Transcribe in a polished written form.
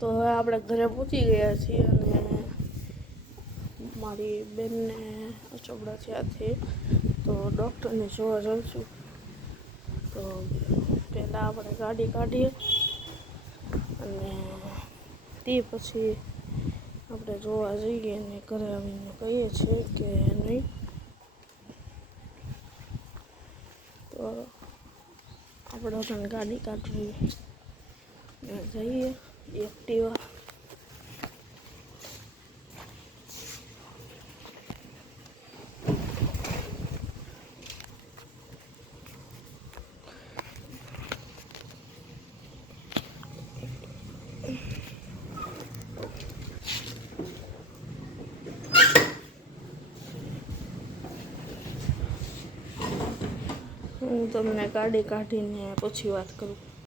તો હવે આપણે ઘરે પહોંચી ગયા છીએ અને મારી બેનને ચોપડા ત્યાંથી તો ડૉક્ટરને જોવા જાઉં છું. તો પહેલાં આપણે ગાડી કાઢીએ અને તે પછી આપણે જોવા જઈએ અને ઘરે આવીને કહીએ છીએ કે નહીં. તો આપણે પણ ગાડી કાઢવી ને જઈએ એક્ટિવા. હું તમને ગાડી કાઢીને પછી વાત કરું.